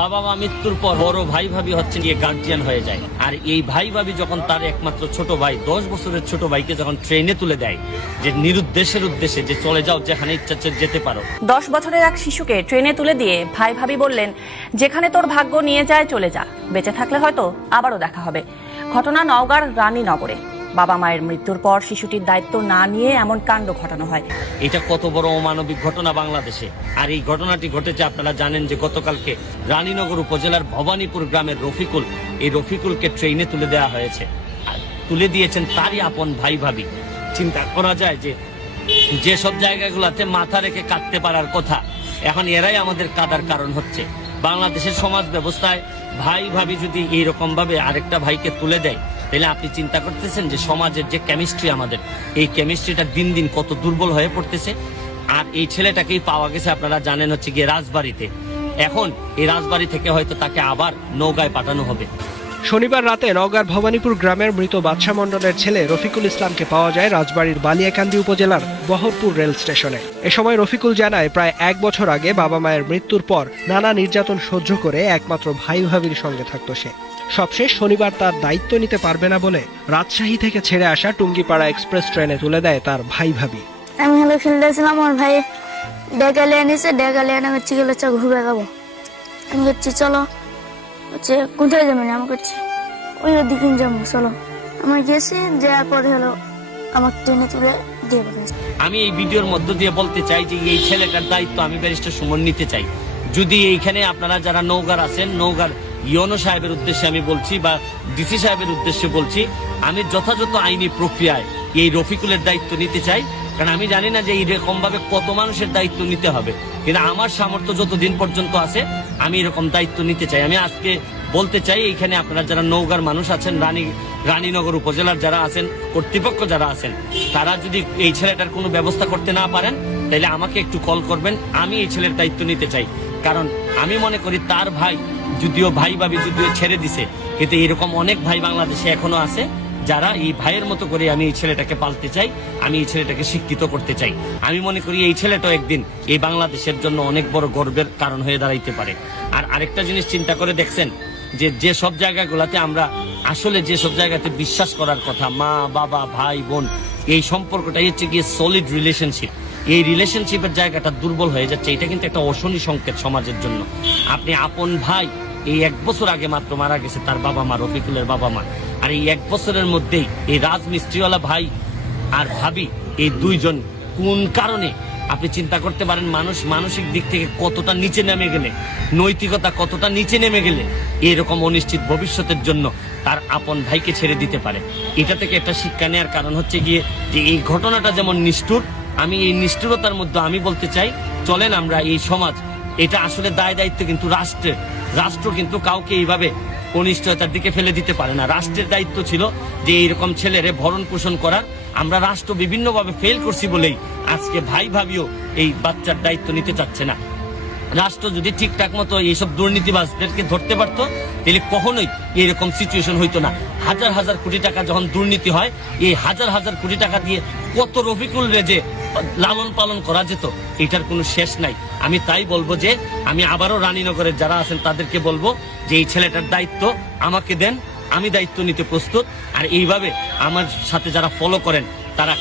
বাবা মা মৃত্যুর পর বড় ভাই ভাবি হচ্ছে গিয়ে গার্জিয়ান হয়ে যায়। আর এই ভাই ভাবি যখন তার একমাত্র ছোট ভাই 10 বছরের ছোট ভাইকে যখন ট্রেনে তুলে দেয় যে নিরুদ্দেশের উদ্দেশ্যে যে চলে যাও যেখানে ইচ্ছা যেতে পারো। 10 বছরের এক শিশুকে ট্রেনে তুলে দিয়ে ভাই ভাবি বললেন, যেখানে তোর ভাগ্য নিয়ে যায় চলে যা, বেঁচে থাকলে হয়তো আবারও দেখা হবে। ঘটনা নওগাঁর রানীনগরে। বাবা মায়ের মৃত্যুর পর শিশুটির দায়িত্ব না নিয়ে এমন কাণ্ড ঘটানো হয়। এটা কত বড় অমানবিক ঘটনা বাংলাদেশে। আর এই ঘটনাটি ঘটেছে, আপনারা জানেন যে গতকালকে রানীনগর উপজেলার ভবানীপুর গ্রামের রফিকুল, এই রফিকুলকে ট্রেনে তুলে দেওয়া হয়েছে। আর তুলে দিয়েছেন তারই আপন ভাই ভাবি। চিন্তা করা যায় যে যেসব জায়গাগুলোতে মাথা রেখে কাঁদতে পারার কথা, এখন এরাই আমাদের কাদার কারণ হচ্ছে। বাংলাদেশের সমাজ ব্যবস্থায় ভাই ভাবি যদি এইরকম ভাবে আরেকটা ভাইকে তুলে দেয়, তাহলে আপনি চিন্তা করতেছেন যে সমাজের যে কেমিস্ট্রি আমাদের, এই কেমিস্ট্রিটা দিন দিন কত দুর্বল হয়ে পড়তেছে। আর এই ছেলেটাকেই পাওয়া গেছে, আপনারা জানেন হচ্ছে গিয়ে রাজবাড়িতে। এখন এই রাজবাড়ি থেকে হয়তো তাকে আবার নওগাঁয় পাঠানো হবে। শনিবার রাতে নওগাঁর ভবানীপুর গ্রামের মৃত বাদশা মণ্ডলের ছেলে রফিকুল ইসলামকে পাওয়া যায় রাজবাড়ির বালিয়াকান্দি উপজেলার বহরপুর রেল স্টেশনে। এ সময় রফিকুল জানায়, প্রায় 1 বছর আগে বাবা মায়ের মৃত্যুর পর নানা নির্যাতন সহ্য করে একমাত্র ভাই ভাবির সঙ্গে থাকতো সে। সবশেষ শনিবার তার দায়িত্ব নিতে পারবে না বলে রাজশাহী থেকে ছেড়ে আসা টুঙ্গিপাড়া এক্সপ্রেস ট্রেনে তুলে দেয় তার ভাই ভাবি। আমি হলো খেলতেছিলাম, আমার ভাই ডেকালে এনেছে, ডেকালে এনে হচ্ছে গেলে ঘুরে যাবো। আমি হচ্ছে চলো, হচ্ছে কোথায় যাবেন? আমি করছি ওই দিকে যাবো, চলো। আমার গেছি, যাওয়ার পরে হলো আমার ট্রেনে তুলে দিয়ে গেছে। আমি এই ভিডিওর মধ্য দিয়ে বলতে চাই যে এই ছেলেটার দায়িত্ব আমি ব্যারিস্টার সুমন নিতে চাই। যদি এইখানে আপনারা যারা নওগাঁর আছেন, নওগাঁর ইওনো সাহেবের উদ্দেশ্যে আমি বলছি বা ডিসি সাহেবের উদ্দেশ্যে বলছি, আমি যথাযথ আইনি প্রক্রিয়ায় এই রফিকুলের দায়িত্ব নিতে চাই। কারণ আমি জানি না যে এইরকম ভাবে কত মানুষের দায়িত্ব নিতে হবে, কিন্তু আমার সামর্থ্য যতদিন পর্যন্ত আছে আমি এরকম দায়িত্ব নিতে চাই। আমি আজকে বলতে চাই, এইখানে আপনারা যারা নওগাঁর মানুষ আছেন, রানীনগর উপজেলার যারা আছেন, কর্তৃপক্ষ যারা আছেন, তারা যদি এই ছেলেটার কোনো ব্যবস্থা করতে না পারেন, তাহলে আমাকে একটু কল করবেন। আমি এই ছেলের দায়িত্ব নিতে চাই। কারণ আমি মনে করি তার ভাই যদিও ভাই ভাবি যদিও ছেড়ে দিছে, কিন্তু এরকম অনেক ভাই বাংলাদেশে এখনো আছে যারা এই ভাইয়ের মতো করে আমি এই ছেলেটাকে পালতে চাই, আমি এই ছেলেটাকে শিক্ষিত করতে চাই। আমি মনে করি এই ছেলেটাও একদিন এই বাংলাদেশের জন্য অনেক বড় গর্বের কারণ হয়ে দাঁড়াইতে পারে। আর আরেকটা জিনিস চিন্তা করে দেখছেন যে সব জায়গাগুলোতে আমরা আসলে যেসব জায়গাতে বিশ্বাস করার কথা, মা বাবা ভাই বোন, এই সম্পর্কটাই হচ্ছে গিয়ে সলিড রিলেশনশিপ, এই রিলেশনশিপের জায়গাটা দুর্বল হয়ে যাচ্ছে। এটা কিন্তু একটা অশনি সংকেত সমাজের জন্য। আপনি আপন ভাই, এই 1 বছর আগে মাত্র মারা গেছে তার বাবা মা, রফিকুলের বাবা মা। আর এই 1 বছরের মধ্যেই এই রাজমিস্ত্রিওয়ালা ভাই আর ভাবি, এই দুইজন কোন কারণে, আপনি চিন্তা করতে পারেন মানুষ মানসিক দিক থেকে কতটা নিচে নেমে গেলে, নৈতিকতা কতটা নিচে নেমে গেলে এরকম অনিশ্চিত ভবিষ্যতের জন্য তার আপন ভাইকে ছেড়ে দিতে পারে। এটা থেকে একটা শিক্ষা নেওয়ার কারণ হচ্ছে গিয়ে যে এই ঘটনাটা যেমন নিষ্ঠুর, আমি এই নিষ্ঠুরতার মধ্যে আমি বলতে চাই, চলেন আমরা এই সমাজ, এটা আসলে দায় দায়িত্ব কিন্তু রাষ্ট্রের। রাষ্ট্র কিন্তু কাউকে এইভাবে অনিশ্চয়তার দিকে ফেলে দিতে পারে না। রাষ্ট্রের দায়িত্ব ছিল যে এইরকম ছেলেরে ভরণ পোষণ করার। আমরা রাষ্ট্র বিভিন্নভাবে ফেল করছি বলেই আজকে ভাই ভাবিও এই বাচ্চার দায়িত্ব নিতে চাচ্ছে না। রাষ্ট্র যদি ঠিকঠাক মতো এইসব দুর্নীতিবাজদেরকে ধরতে পারতো, তাহলে কখনোই এরকম সিচুয়েশন হইতো না। হাজার হাজার কোটি টাকা যখন দুর্নীতি হয়, এই হাজার হাজার কোটি টাকা দিয়ে কত রফিকুল রে যে লালন পালন করা যেত, এটার কোনো শেষ নাই। আমি তাই বলবো যে আমি আবারও রানীনগরের যারা আছেন তাদেরকে বলবো যে এই ছেলেটার দায়িত্ব আমাকে দেন, আমি দায়িত্ব নিতে প্রস্তুত। আর এইভাবে আমার সাথে যারা ফলো করেন, তারা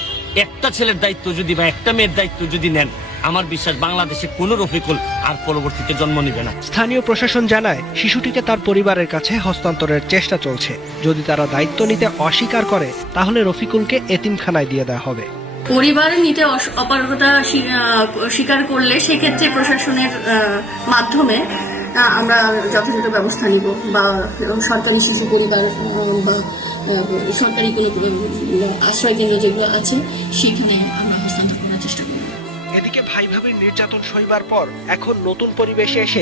একটা ছেলের দায়িত্ব যদি বা একটা মেয়ের দায়িত্ব যদি নেন, আমার বিশ্বাস বাংলাদেশে কোনো রফিকুল আর পরবর্তীতে জন্ম নিবে না। স্থানীয় প্রশাসন জানায়, শিশুটিকে তার পরিবারের কাছে হস্তান্তরের চেষ্টা চলছে। যদি তারা দায়িত্ব নিতে অস্বীকার করে, তাহলে রফিকুলকে এতিমখানায় দিয়ে দেওয়া হবে। পরিবার নিতে অপারগতা স্বীকার করলে সেক্ষেত্রে প্রশাসনের মাধ্যমে আমরা যথাযথ ব্যবস্থা নিব, বা সরকারি শিশু পরিবার বা সরকারি কোনো আশ্রয় কেন্দ্র যেগুলো আছে সেখানে আমরা হস্তান্তর করার চেষ্টা করব। এদিকে ভাই ভাবির নির্যাতন সইবার পর এখন নতুন পরিবেশে এসে